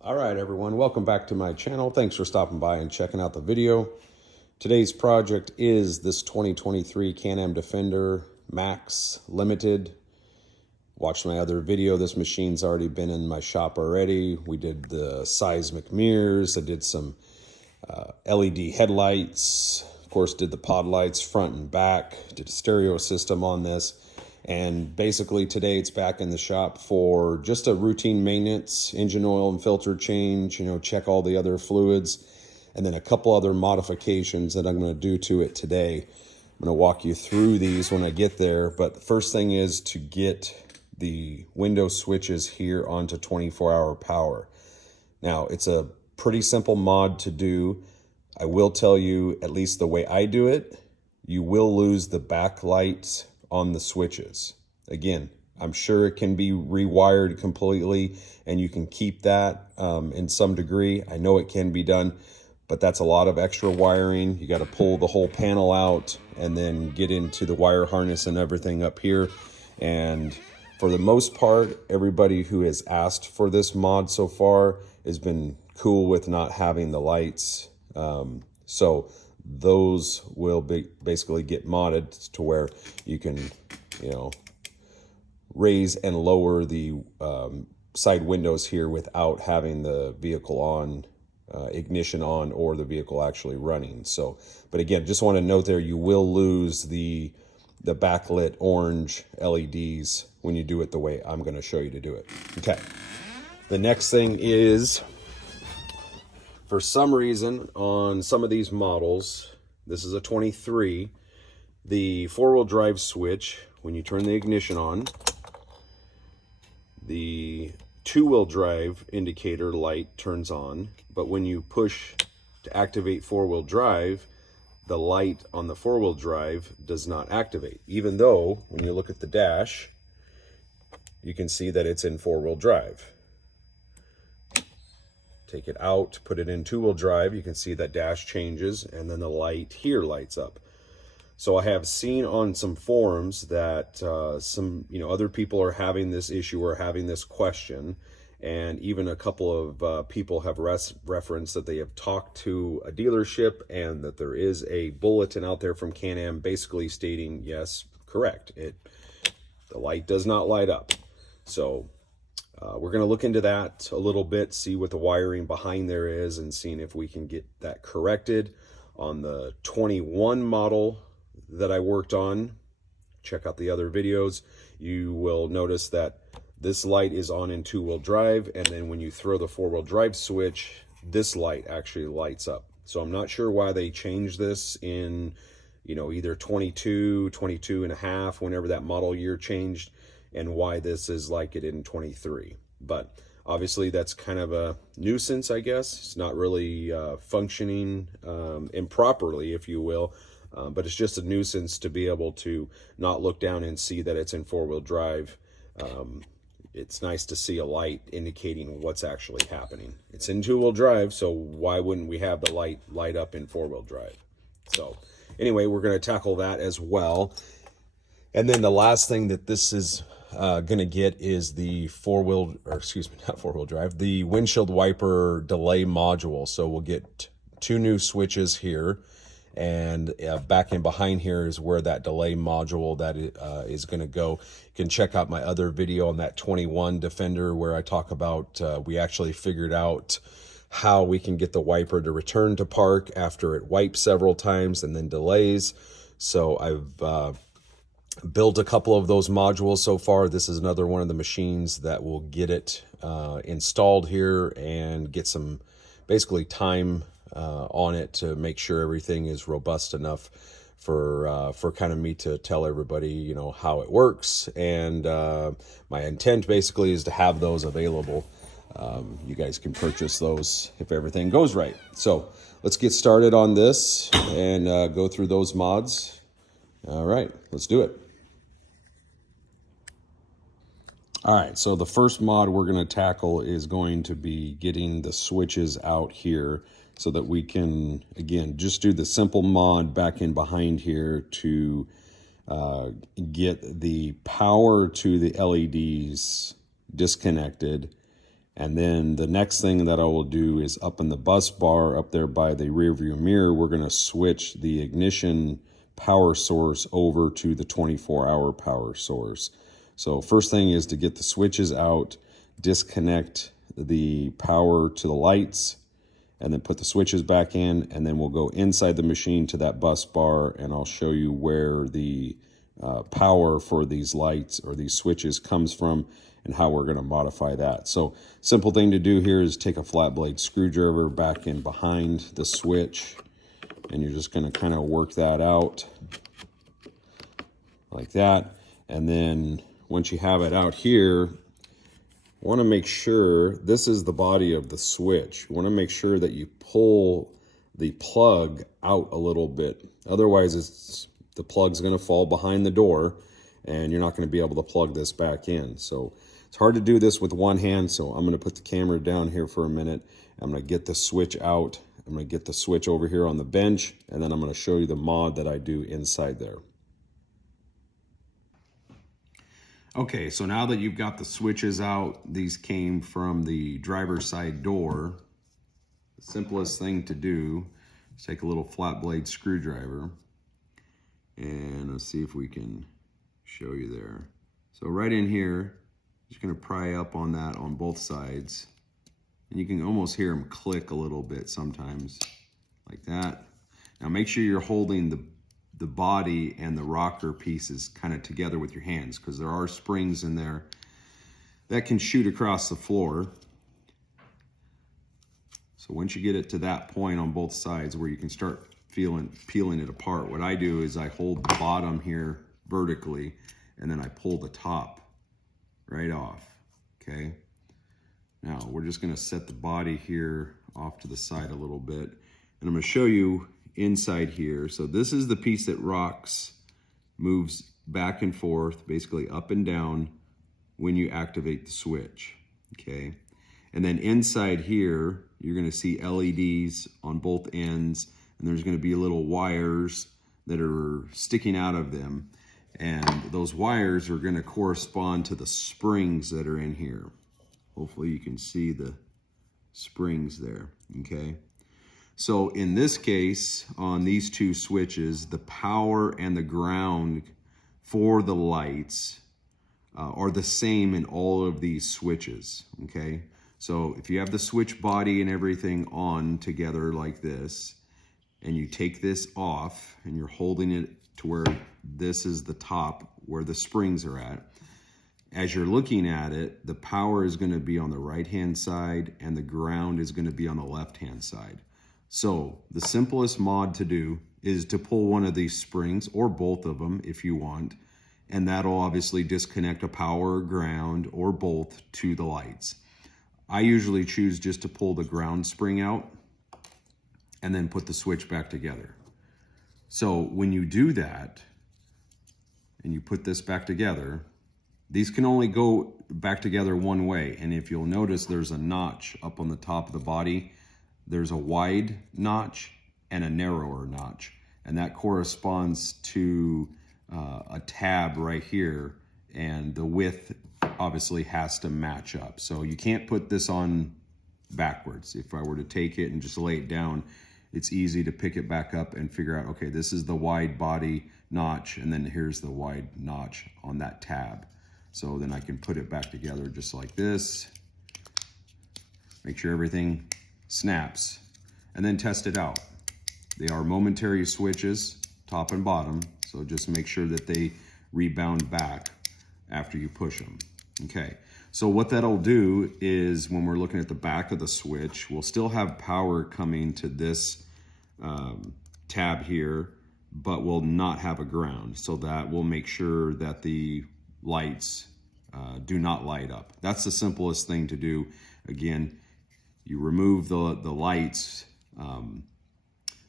All right, everyone, welcome back to my channel. Thanks for stopping by and checking out the video. Today's project is this 2023 Can-Am Defender Max Limited. Watch my other video. This machine's already been in my shop already. We did the seismic mirrors. I did some LED headlights. Of course, did the pod lights front and back. Did a stereo system on this. And basically today it's back in the shop for just a routine maintenance, engine oil and filter change, check all the other fluids, and then a couple other modifications that I'm going to do to it today. I'm going to walk you through these when I get there, but the first thing is to get the window switches here onto 24-hour power. Now, it's a pretty simple mod to do. I will tell you, at least the way I do it, you will lose the backlight on the switches. Again, I'm sure it can be rewired completely and you can keep that in some degree. I know it can be done, but that's a lot of extra wiring. You got to pull the whole panel out and then get into the wire harness and everything up here. And for the most part, everybody who has asked for this mod so far has been cool with not having the lights. So those will basically get modded to where you can, raise and lower the side windows here without having the vehicle on, ignition on, or the vehicle actually running. So, but again, just want to note there, you will lose the backlit orange LEDs when you do it the way I'm going to show you to do it. Okay. The next thing is, for some reason, on some of these models, this is a 23, the four-wheel drive switch, when you turn the ignition on, the two-wheel drive indicator light turns on, but when you push to activate four-wheel drive, the light on the four-wheel drive does not activate, even though when you look at the dash, you can see that it's in four-wheel drive. Take it out, put it in two-wheel drive, you can see that dash changes, and then the light here lights up. So I have seen on some forums that some other people are having this issue or having this question, and even a couple of people have referenced that they have talked to a dealership and that there is a bulletin out there from Can-Am basically stating, yes, correct, the light does not light up. So we're going to look into that a little bit, see what the wiring behind there is, and seeing if we can get that corrected. On the 21 model that I worked on, check out the other videos, you will notice that this light is on in two-wheel drive, and then when you throw the four-wheel drive switch, this light actually lights up. So I'm not sure why they changed this in, either 22, 22 and a half, whenever that model year changed, and why this is like it in 23. But obviously that's kind of a nuisance, I guess. It's not really functioning improperly, if you will, but it's just a nuisance to be able to not look down and see that it's in four-wheel drive. It's nice to see a light indicating what's actually happening. It's in two-wheel drive, so why wouldn't we have the light up in four-wheel drive? So anyway, we're going to tackle that as well. And then the last thing that this is going to get is the the windshield wiper delay module. So we'll get two new switches here, and back in behind here is where that delay module that is going to go. You can check out my other video on that 21 Defender where I talk about we actually figured out how we can get the wiper to return to park after it wipes several times and then delays. So I've built a couple of those modules so far. This is another one of the machines that will get it installed here and get some basically time on it to make sure everything is robust enough for kind of me to tell everybody, how it works. And my intent basically is to have those available. You guys can purchase those if everything goes right. So let's get started on this and go through those mods. All right, let's do it. All right, so the first mod we're going to tackle is going to be getting the switches out here so that we can, again, just do the simple mod back in behind here to get the power to the LEDs disconnected And then the next thing that I will do is up in the bus bar up there by the rear view mirror, we're going to switch the ignition power source over to the 24-hour power source. So first thing is to get the switches out, disconnect the power to the lights, and then put the switches back in, and then we'll go inside the machine to that bus bar, and I'll show you where the power for these lights or these switches comes from and how we're going to modify that. So simple thing to do here is take a flat blade screwdriver back in behind the switch, and you're just going to kind of work that out like that. And then once you have it out here, want to make sure this is the body of the switch. You want to make sure that you pull the plug out a little bit. Otherwise, the plug's going to fall behind the door and you're not going to be able to plug this back in. So it's hard to do this with one hand. So I'm going to put the camera down here for a minute. I'm going to get the switch out. I'm going to get the switch over here on the bench, and then I'm going to show you the mod that I do inside there. Okay, so now that you've got the switches out, these came from the driver's side door. The simplest thing to do is take a little flat blade screwdriver, and let's see if we can show you there. So right in here, just gonna pry up on that on both sides, and you can almost hear them click a little bit sometimes, like that. Now make sure you're holding the body and the rocker pieces kind of together with your hands, because there are springs in there that can shoot across the floor. So once you get it to that point on both sides where you can start peeling it apart, what I do is I hold the bottom here vertically, and then I pull the top right off, okay? Now we're just gonna set the body here off to the side a little bit, and I'm gonna show you inside here. So this is the piece that rocks, moves back and forth, basically up and down when you activate the switch, okay? And then inside here, you're gonna see LEDs on both ends, and there's gonna be little wires that are sticking out of them. And those wires are gonna correspond to the springs that are in here. Hopefully you can see the springs there, okay? So in this case, on these two switches, the power and the ground for the lights are the same in all of these switches, okay? So if you have the switch body and everything on together like this, and you take this off and you're holding it to where this is the top where the springs are at, as you're looking at it, the power is going to be on the right-hand side and the ground is going to be on the left-hand side. So the simplest mod to do is to pull one of these springs, or both of them if you want, and that'll obviously disconnect a power or ground or both to the lights. I usually choose just to pull the ground spring out and then put the switch back together. So when you do that and you put this back together, these can only go back together one way. And if you'll notice, there's a notch up on the top of the body. There's a wide notch and a narrower notch, and that corresponds to a tab right here, and the width obviously has to match up. So you can't put this on backwards. If I were to take it and just lay it down, it's easy to pick it back up and figure out, okay, this is the wide body notch, and then here's the wide notch on that tab. So then I can put it back together just like this, make sure everything snaps, and then test it out. They are momentary switches, top and bottom, so just make sure that they rebound back after you push them. Okay, so what that'll do is when we're looking at the back of the switch, we'll still have power coming to this tab here, but we'll not have a ground. So that will make sure that the lights do not light up. That's the simplest thing to do. Again, you remove the lights,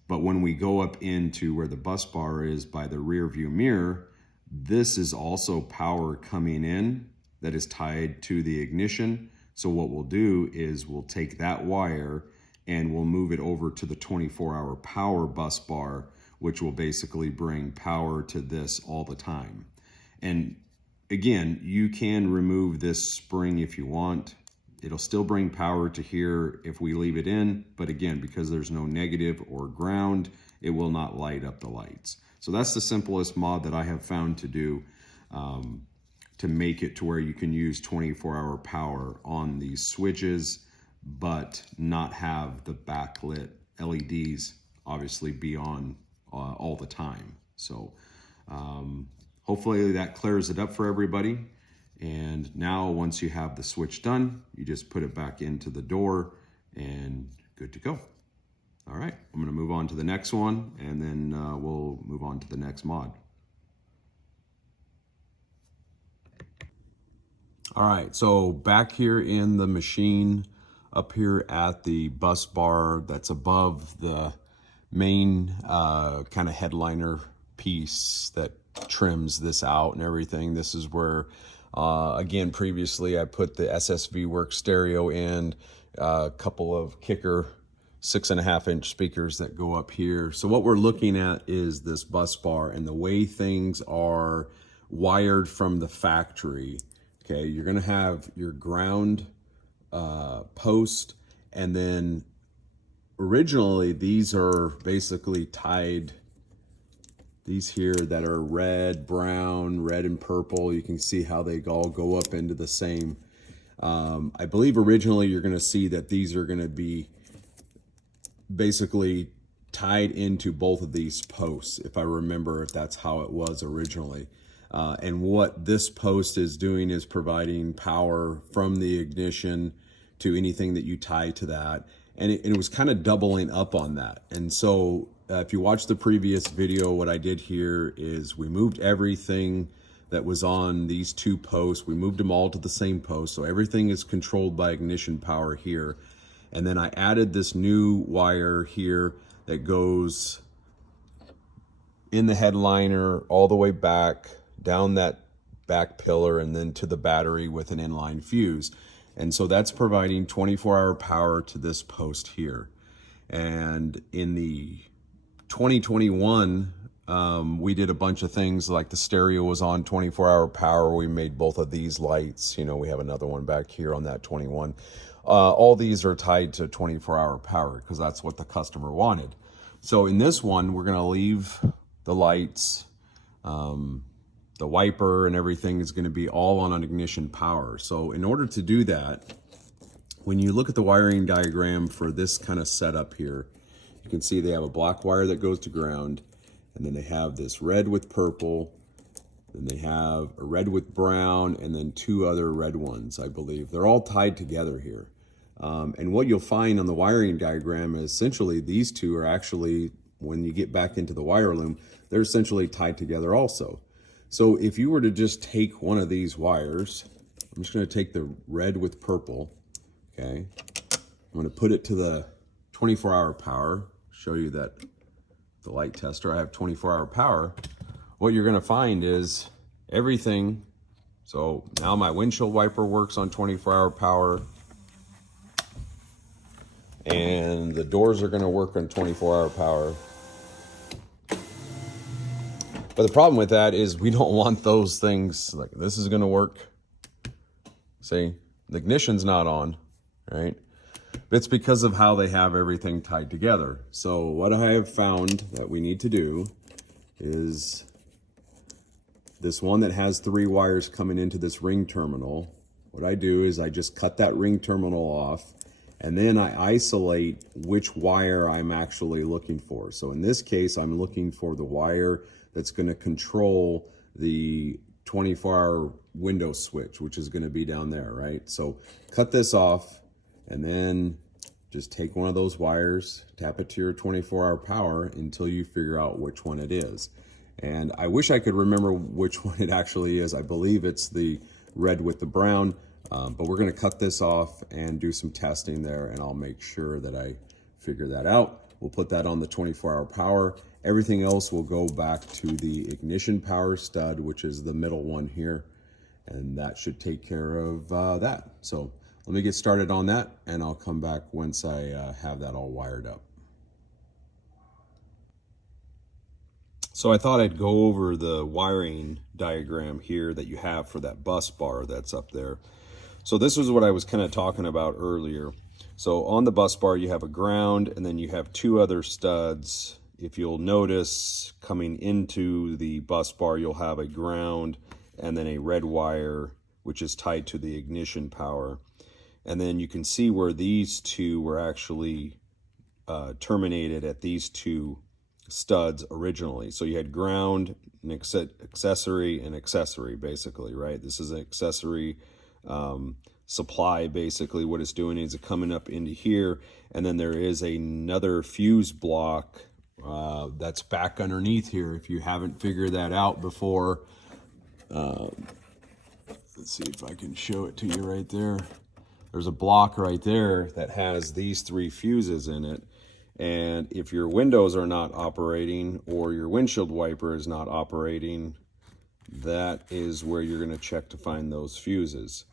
but when we go up into where the bus bar is by the rear view mirror, this is also power coming in that is tied to the ignition. So what we'll do is we'll take that wire and we'll move it over to the 24-hour power bus bar, which will basically bring power to this all the time. And again, you can remove this spring if you want. It'll still bring power to here if we leave it in, but again, because there's no negative or ground, it will not light up the lights. So that's the simplest mod that I have found to do to make it to where you can use 24-hour power on these switches, but not have the backlit LEDs obviously be on all the time. So hopefully that clears it up for everybody. And now once you have the switch done, you just put it back into the door and good to go. All right, I'm gonna move on to the next one, and then we'll move on to the next mod. All right, so back here in the machine, up here at the bus bar that's above the main kind of headliner piece that trims this out and everything. This is where, again, previously I put the SSV Works stereo in, a couple of kicker 6.5-inch speakers that go up here. So what we're looking at is this bus bar and the way things are wired from the factory. Okay, you're gonna have your ground post, and then originally these are basically tied, these here that are red, brown, red and purple, you can see how they all go up into the same. I believe originally you're gonna see that these are gonna be basically tied into both of these posts, if I remember, if that's how it was originally. And what this post is doing is providing power from the ignition to anything that you tie to that. And it was kind of doubling up on that. And so if you watch the previous video, what I did here is we moved everything that was on these two posts. We moved them all to the same post. So everything is controlled by ignition power here. And then I added this new wire here that goes in the headliner all the way back, down that back pillar, and then to the battery with an inline fuse. And so that's providing 24-hour power to this post here. And in the 2021, we did a bunch of things, like the stereo was on 24-hour power. We made both of these lights. You know, we have another one back here on that 21. All these are tied to 24-hour power because that's what the customer wanted. So in this one, we're gonna leave the lights, the wiper and everything is gonna be all on an ignition power. So in order to do that, when you look at the wiring diagram for this kind of setup here, you can see they have a black wire that goes to ground, and then they have this red with purple, then they have a red with brown, and then two other red ones, I believe. They're all tied together here. And what you'll find on the wiring diagram is essentially these two are actually, when you get back into the wire loom, they're essentially tied together also. So if you were to just take one of these wires, I'm just gonna take the red with purple, okay? I'm gonna put it to the 24-hour power, show you that the light tester, I have 24-hour power. What you're gonna find is everything, so now my windshield wiper works on 24-hour power, and the doors are gonna work on 24-hour power. But the problem with that is we don't want those things, like this is gonna work. See, the ignition's not on, right? It's because of how they have everything tied together. So what I have found that we need to do is this one that has 3 wires coming into this ring terminal. What I do is I just cut that ring terminal off, and then I isolate which wire I'm actually looking for. So in this case, I'm looking for the wire that's going to control the 24-hour window switch, which is going to be down there, right? So cut this off, and then just take one of those wires, tap it to your 24-hour power until you figure out which one it is. And I wish I could remember which one it actually is. I believe it's the red with the brown, but we're going to cut this off and do some testing there, and I'll make sure that I figure that out. We'll put that on the 24-hour power. Everything else will go back to the ignition power stud, which is the middle one here, and that should take care of that. So let me get started on that, and I'll come back once I have that all wired up. So I thought I'd go over the wiring diagram here that you have for that bus bar that's up there. So this was what I was kind of talking about earlier. So on the bus bar, you have a ground, and then you have two other studs. If you'll notice, coming into the bus bar, you'll have a ground and then a red wire, which is tied to the ignition power. And then you can see where these two were actually terminated at these two studs originally. So you had ground, an accessory, and accessory, basically, right? This is an accessory supply. Basically what it's doing is it coming up into here, and then there is another fuse block that's back underneath here. If you haven't figured that out before, let's see if I can show it to you right there. There's a block right there that has these three fuses in it. And if your windows are not operating or your windshield wiper is not operating, that is where you're going to check to find those fuses.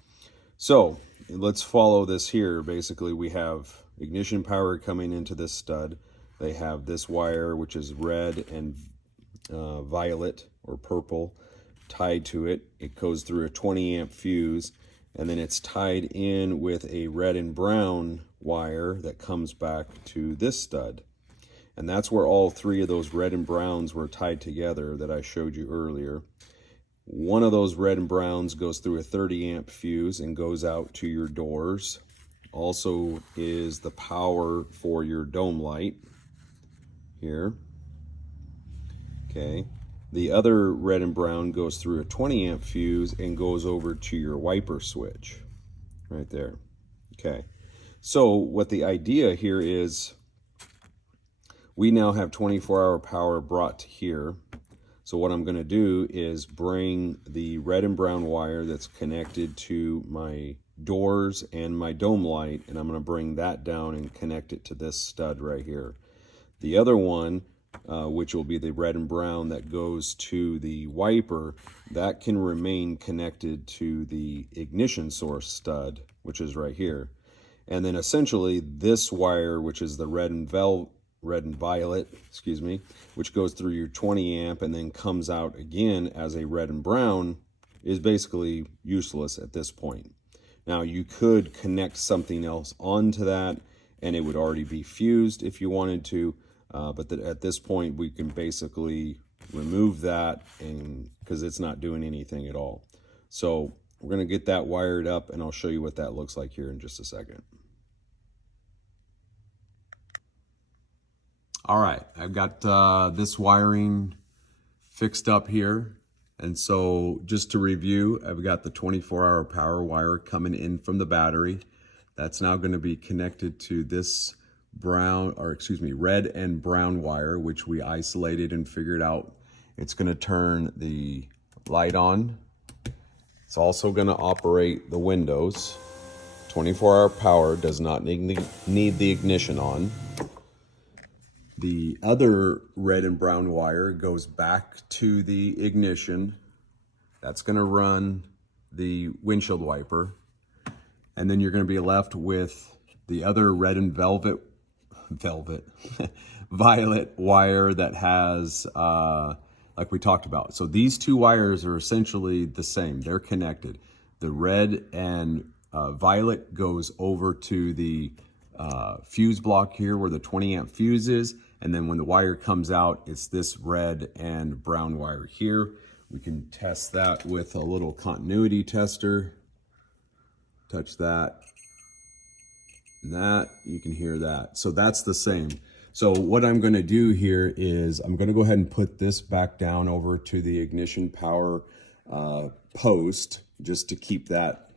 So let's follow this here. Basically, we have ignition power coming into this stud. They have this wire, which is red and violet or purple, tied to it. It goes through a 20 amp fuse, and then it's tied in with a red and brown wire that comes back to this stud. And that's where all three of those red and browns were tied together that I showed you earlier. One of those red and browns goes through a 30 amp fuse and goes out to your doors. Also is the power for your dome light here. Okay. The other red and brown goes through a 20 amp fuse and goes over to your wiper switch right there. Okay. So what the idea here is, we now have 24-hour power brought to here. So what I'm going to do is bring the red and brown wire that's connected to my doors and my dome light, and I'm going to bring that down and connect it to this stud right here. The other one, which will be the red and brown that goes to the wiper, that can remain connected to the ignition source stud, which is right here. And then essentially this wire, which is the red and violet, which goes through your 20 amp and then comes out again as a red and brown, is basically useless at this point. Now you could connect something else onto that and it would already be fused if you wanted to, but at this point we can basically remove that, and because it's not doing anything at all. So we're going to get that wired up, and I'll show you what that looks like here in just a second. All right, I've got this wiring fixed up here. And so just to review, I've got the 24-hour power wire coming in from the battery. That's now going to be connected to this red and brown wire, which we isolated and figured out it's going to turn the light on. It's also going to operate the windows. 24-hour power does not need the ignition on. The other red and brown wire goes back to the ignition. That's going to run the windshield wiper. And then you're going to be left with the other red and violet wire that has, like we talked about. So these two wires are essentially the same. They're connected. The red and violet goes over to the fuse block here where the 20 amp fuse is. And then when the wire comes out, it's this red and brown wire here. We can test that with a little continuity tester. Touch that. And that, you can hear that. So that's the same. So what I'm going to do here is I'm going to go ahead and put this back down over to the ignition power post, just to keep that,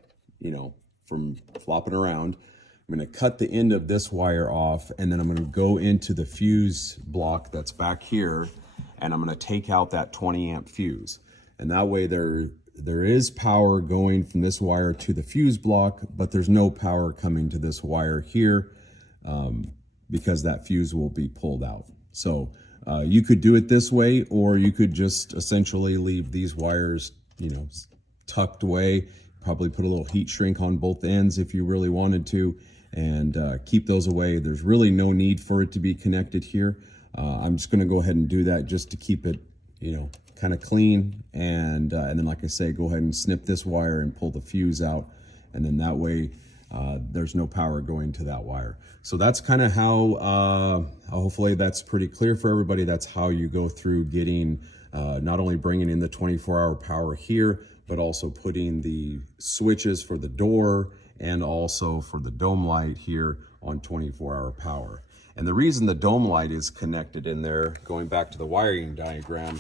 from flopping around. I'm going to cut the end of this wire off, and then I'm going to go into the fuse block that's back here, and I'm going to take out that 20 amp fuse. And that way there is power going from this wire to the fuse block, but there's no power coming to this wire here because that fuse will be pulled out. So you could do it this way, or you could just essentially leave these wires, tucked away, probably put a little heat shrink on both ends if you really wanted to, and keep those away. There's really no need for it to be connected here. I'm just going to go ahead and do that just to keep it, kind of clean. And then, like I say, go ahead and snip this wire and pull the fuse out, and then that way there's no power going to that wire. So that's kind of how, hopefully that's pretty clear for everybody. That's how you go through getting, not only bringing in the 24-hour power here, but also putting the switches for the door and also for the dome light here on 24-hour power. And the reason the dome light is connected in there, going back to the wiring diagram,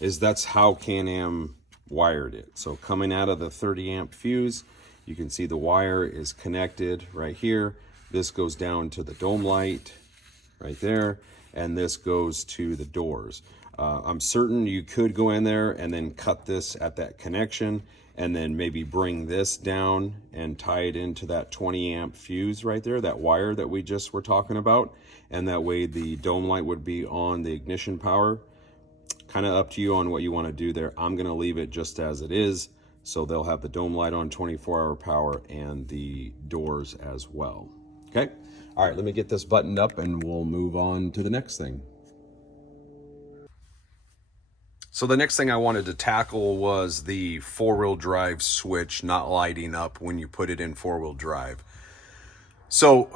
is that's how Can-Am wired it. So coming out of the 30 amp fuse, you can see the wire is connected right here. This goes down to the dome light right there, and this goes to the doors. I'm certain you could go in there and then cut this at that connection and then maybe bring this down and tie it into that 20 amp fuse right there, that wire that we just were talking about. And that way the dome light would be on the ignition power. Kind of up to you on what you want to do there. I'm going to leave it just as it is. So they'll have the dome light on 24-hour power and the doors as well. Okay. All right, let me get this buttoned up and we'll move on to the next thing. So the next thing I wanted to tackle was the four-wheel drive switch not lighting up when you put it in four-wheel drive. So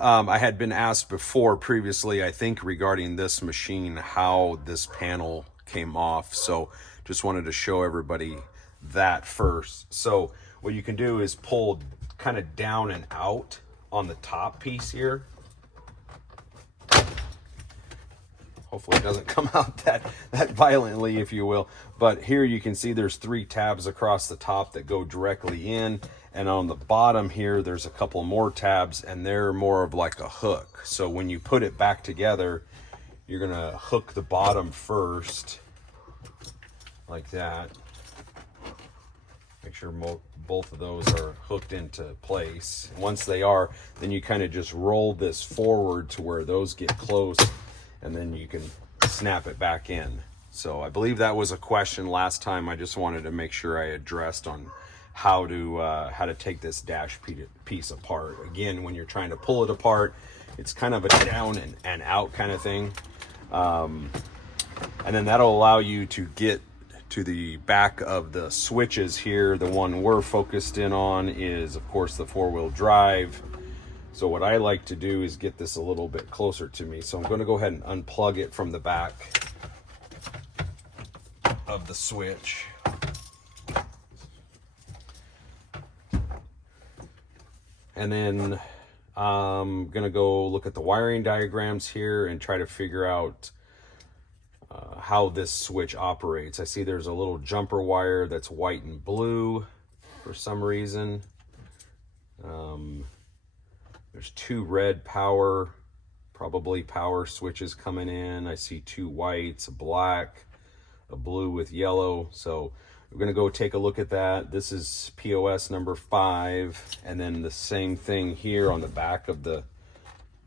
I had been asked before previously, I think, regarding this machine, how this panel came off. So just wanted to show everybody that first. So what you can do is pull kind of down and out on the top piece here. Hopefully it doesn't come out that violently, if you will. But here you can see there's 3 tabs across the top that go directly in. And on the bottom here, there's a couple more tabs, and they're more of like a hook. So when you put it back together, you're gonna hook the bottom first, like that. Make sure both of those are hooked into place. Once they are, then you kind of just roll this forward to where those get close, and then you can snap it back in. So I believe that was a question last time. I just wanted to make sure I addressed on how to take this dash piece apart. Again, when you're trying to pull it apart, it's kind of a down and out kind of thing. And then that'll allow you to get to the back of the switches here. The one we're focused in on is, of course, the four-wheel drive. So what I like to do is get this a little bit closer to me. So I'm going to go ahead and unplug it from the back of the switch. And then I'm going to go look at the wiring diagrams here and try to figure out how this switch operates. I see there's a little jumper wire that's white and blue for some reason. There's 2 red power, probably power switches coming in. I see 2 whites, a black, a blue with yellow. So we're going to go take a look at that. This is POS number 5. And then the same thing here on the back of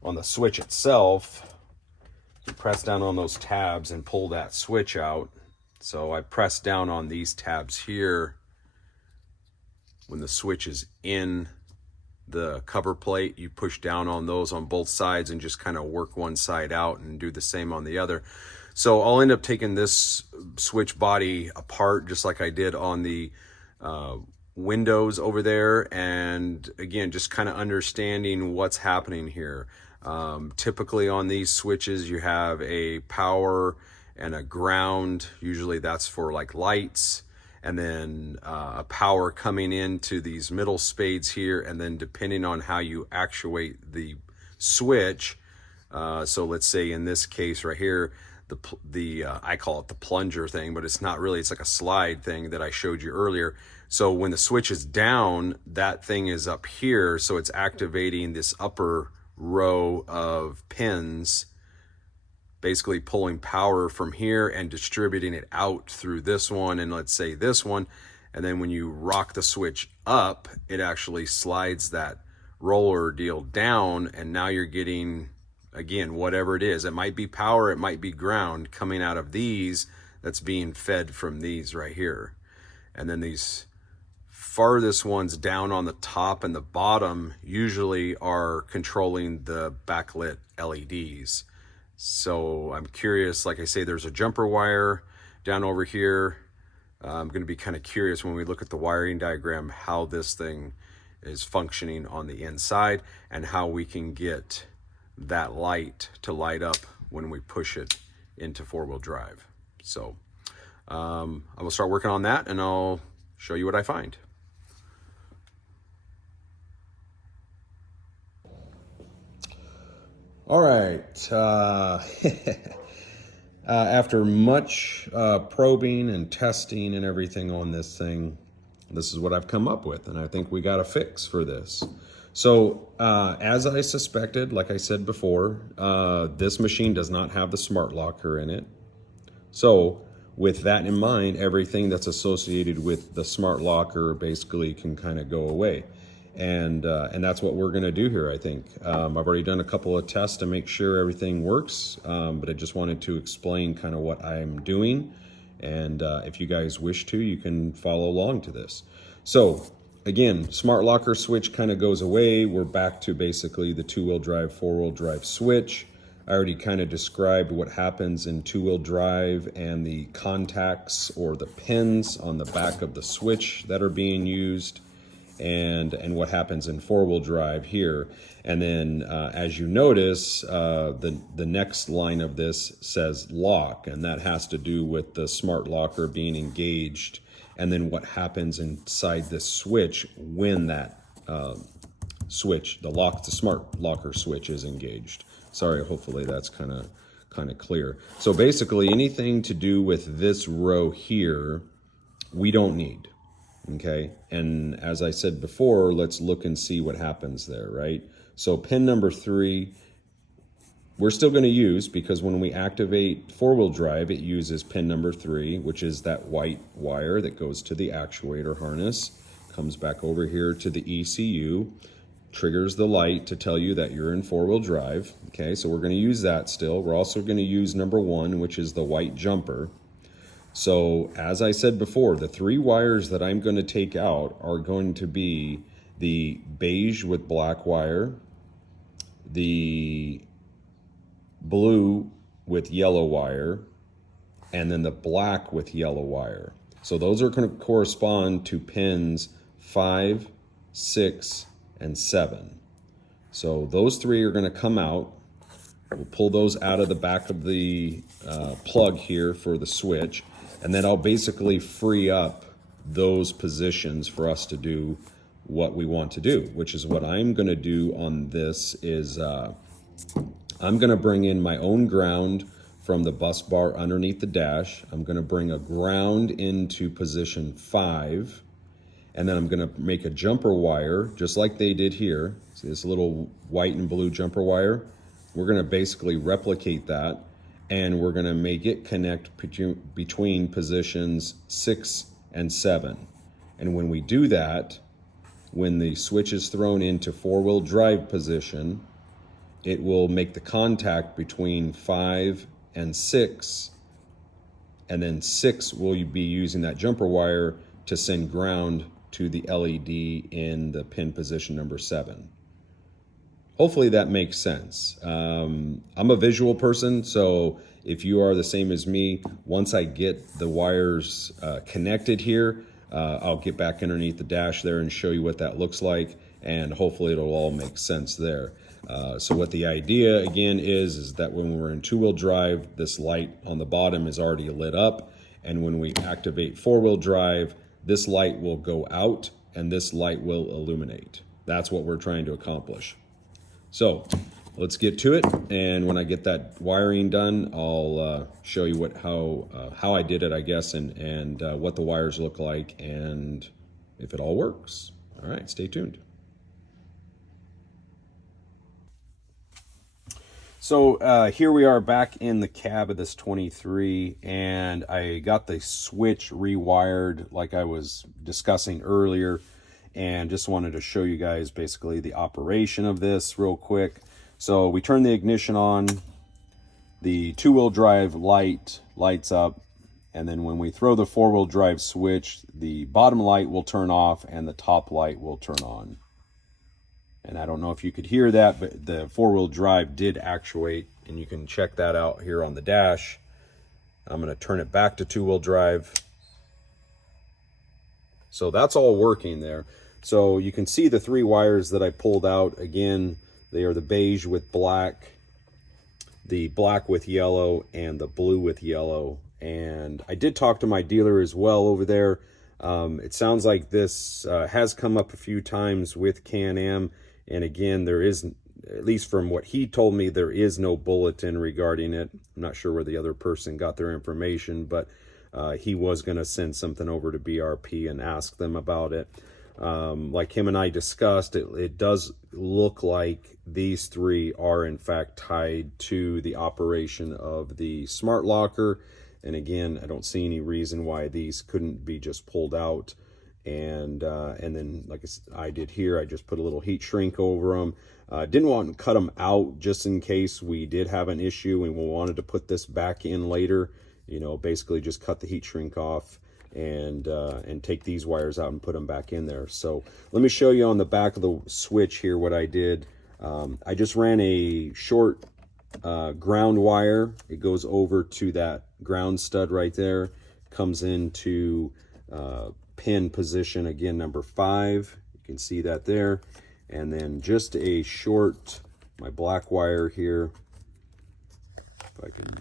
on the switch itself. You press down on those tabs and pull that switch out. So I press down on these tabs here when the switch is in the cover plate. You push down on those on both sides and just kind of work one side out and do the same on the other. So I'll end up taking this switch body apart just like I did on the windows over there, and again just kind of understanding what's happening here. Typically on these switches you have a power and a ground. Usually that's for like lights, and then a power coming into these middle spades here, and then depending on how you actuate the switch, so let's say in this case right here, I call it the plunger thing, but it's not really, it's like a slide thing that I showed you earlier. So when the switch is down, that thing is up here, so it's activating this upper row of pins, basically pulling power from here and distributing it out through this one and let's say this one. And then when you rock the switch up, it actually slides that roller deal down, and now you're getting, again, whatever it is. It might be power, it might be ground coming out of these that's being fed from these right here. And then these farthest ones down on the top and the bottom usually are controlling the backlit LEDs. So I'm curious, like I say, there's a jumper wire down over here. I'm going to be kind of curious when we look at the wiring diagram how this thing is functioning on the inside, and how we can get that light to light up when we push it into four-wheel drive. So I will start working on that, and I'll show you what I find. All right. After much probing and testing and everything on this thing, this is what I've come up with, and I think we got a fix for this. So as I suspected, like I said before, this machine does not have the smart locker in it. So with that in mind, everything that's associated with the smart locker basically can kind of go away. And that's what we're going to do here, I think. I've already done a couple of tests to make sure everything works, but I just wanted to explain kind of what I'm doing. And if you guys wish to, you can follow along to this. So again, smart locker switch kind of goes away. We're back to basically the two-wheel drive, four-wheel drive switch. I already kind of described what happens in two-wheel drive and the contacts or the pins on the back of the switch that are being used, and what happens in four-wheel drive here. And then as you notice, the next line of this says lock, and that has to do with the smart locker being engaged, and then what happens inside this switch when that switch, the smart locker switch, is engaged. Sorry, hopefully that's kind of clear. So basically anything to do with this row here, we don't need. Okay, and as I said before, let's look and see what happens there, right? So pin number 3, we're still going to use, because when we activate four-wheel drive, it uses pin number 3, which is that white wire that goes to the actuator harness, comes back over here to the ECU, triggers the light to tell you that you're in four-wheel drive. Okay, so we're going to use that still. We're also going to use number 1, which is the white jumper. So as I said before, the 3 wires that I'm going to take out are going to be the beige with black wire, the blue with yellow wire, and then the black with yellow wire. So those are going to correspond to pins 5, 6, and 7. So those 3 are going to come out. We'll pull those out of the back of the plug here for the switch. And then I'll basically free up those positions for us to do what we want to do, which is what I'm going to do on this is I'm going to bring in my own ground from the bus bar underneath the dash. I'm going to bring a ground into position 5, and then I'm going to make a jumper wire, just like they did here. See this little white and blue jumper wire? We're going to basically replicate that, and we're going to make it connect between positions 6 and 7. And when we do that, when the switch is thrown into four-wheel drive position, it will make the contact between 5 and 6, and then 6 will be using that jumper wire to send ground to the LED in the pin position number 7. Hopefully that makes sense. I'm a visual person, so if you are the same as me, once I get the wires connected here, I'll get back underneath the dash there and show you what that looks like, and hopefully it'll all make sense there. So what the idea again is that when we're in two-wheel drive, this light on the bottom is already lit up, and when we activate four-wheel drive, this light will go out and this light will illuminate. That's what we're trying to accomplish. So let's get to it, and when I get that wiring done, I'll show you how I did it, I guess, and what the wires look like, and if it all works. All right, stay tuned. So here we are back in the cab of this 23, and I got the switch rewired like I was discussing earlier, and just wanted to show you guys basically the operation of this real quick. So we turn the ignition on, the two-wheel drive lights up, and then when we throw the four-wheel drive switch, the bottom light will turn off and the top light will turn on. And I don't know if you could hear that, but the four-wheel drive did actuate, and you can check that out here on the dash. I'm going to turn it back to two-wheel drive. So that's all working there. So you can see the 3 wires that I pulled out. Again, they are the beige with black, the black with yellow, and the blue with yellow. And I did talk to my dealer as well over there. It sounds like this has come up a few times with Can-Am. And again, there is, at least from what he told me, there is no bulletin regarding it. I'm not sure where the other person got their information, but he was going to send something over to BRP and ask them about it. Like him and I discussed, it does look like these 3 are in fact tied to the operation of the smart locker. And again, I don't see any reason why these couldn't be just pulled out. And then, like I did here, I just put a little heat shrink over them. Didn't want to cut them out just in case we did have an issue and we wanted to put this back in later. You know, basically just cut the heat shrink off and take these wires out and put them back in there. So let me show you on the back of the switch here what I did. I just ran a short ground wire. It goes over to that ground stud right there, comes into pin position, again, number 5. You can see that there. And then just a short, my black wire here, if I can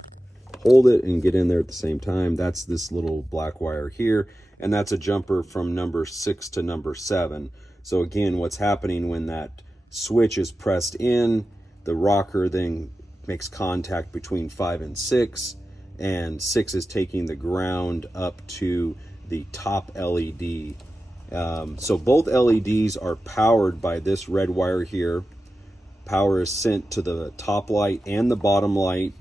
hold it and get in there at the same time, that's this little black wire here, and that's a jumper from number 6 to number 7. So again, what's happening when that switch is pressed in, the rocker then makes contact between 5 and 6, and 6 is taking the ground up to the top LED. So both LEDs are powered by this red wire here. Power is sent to the top light and the bottom light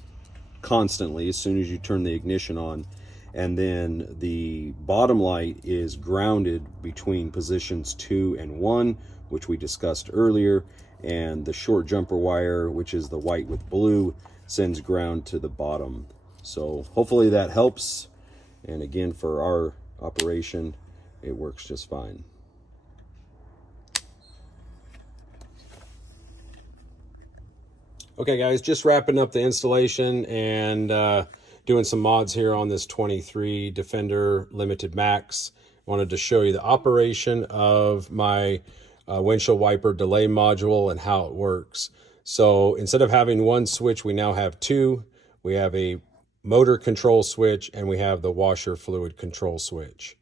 constantly as soon as you turn the ignition on, and then the bottom light is grounded between positions 2 and 1, which we discussed earlier, and the short jumper wire, which is the white with blue, sends ground to the bottom. So hopefully that helps, and again, for our operation it works just fine. Okay guys, just wrapping up the installation and doing some mods here on this 23 Defender Limited Max. Wanted to show you the operation of my windshield wiper delay module and how it works. So instead of having one switch, we now have 2. We have a motor control switch and we have the washer fluid control switch.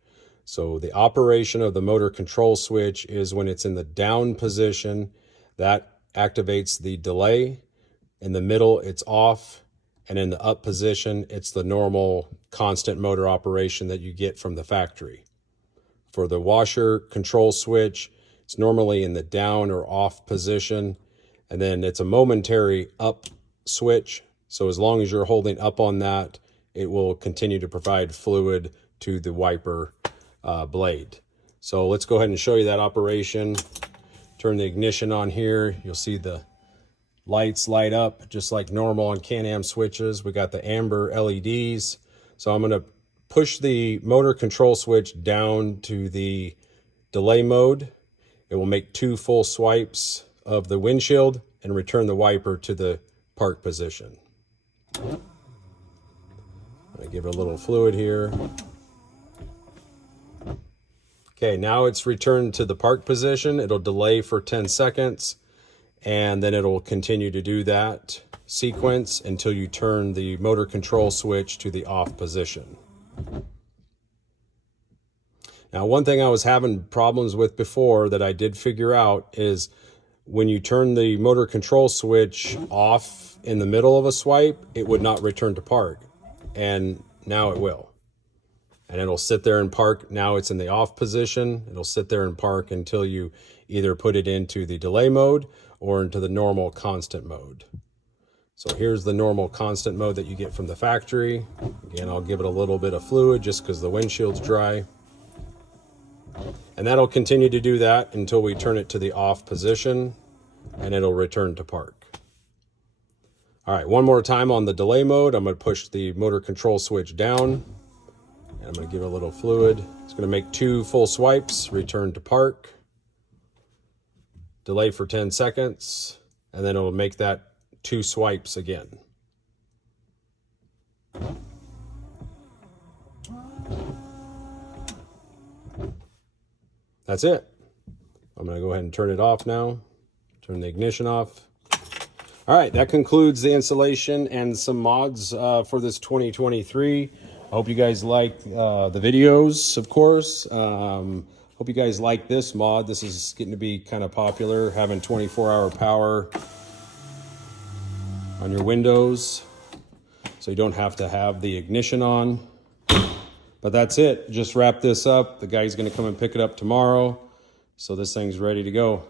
So the operation of the motor control switch is when it's in the down position, that activates the delay. In the middle, it's off, and in the up position, it's the normal constant motor operation that you get from the factory. For the washer control switch, it's normally in the down or off position, and then it's a momentary up switch. So as long as you're holding up on that, it will continue to provide fluid to the wiper blade. So let's go ahead and show you that operation. Turn the ignition on here. You'll see the lights light up just like normal on Can-Am switches. We got the amber LEDs. So I'm going to push the motor control switch down to the delay mode. It will make 2 full swipes of the windshield and return the wiper to the park position. I give it a little fluid here. Okay, now it's returned to the park position. It'll delay for 10 seconds, and then it'll continue to do that sequence until you turn the motor control switch to the off position. Now, one thing I was having problems with before that I did figure out is when you turn the motor control switch off in the middle of a swipe, it would not return to park, and now it will. And it'll sit there and park. Now it's in the off position. It'll sit there and park until you either put it into the delay mode or into the normal constant mode. So here's the normal constant mode that you get from the factory. Again, I'll give it a little bit of fluid just because the windshield's dry. And that'll continue to do that until we turn it to the off position, and it'll return to park. All right, one more time on the delay mode. I'm going to push the motor control switch down. I'm going to give it a little fluid. It's going to make 2 full swipes, return to park, delay for 10 seconds, and then it will make that 2 swipes again. That's it. I'm going to go ahead and turn it off now. Turn the ignition off. All right, that concludes the installation and some mods for this 2023. I hope you guys like the videos, of course. Hope you guys like this mod. This is getting to be kind of popular, having 24-hour power on your windows, so you don't have to have the ignition on. But that's it. Just wrap this up. The guy's going to come and pick it up tomorrow, so this thing's ready to go.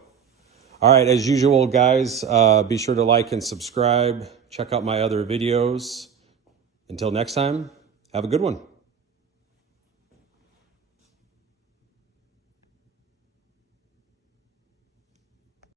All right, as usual, guys, be sure to like and subscribe. Check out my other videos. Until next time, have a good one.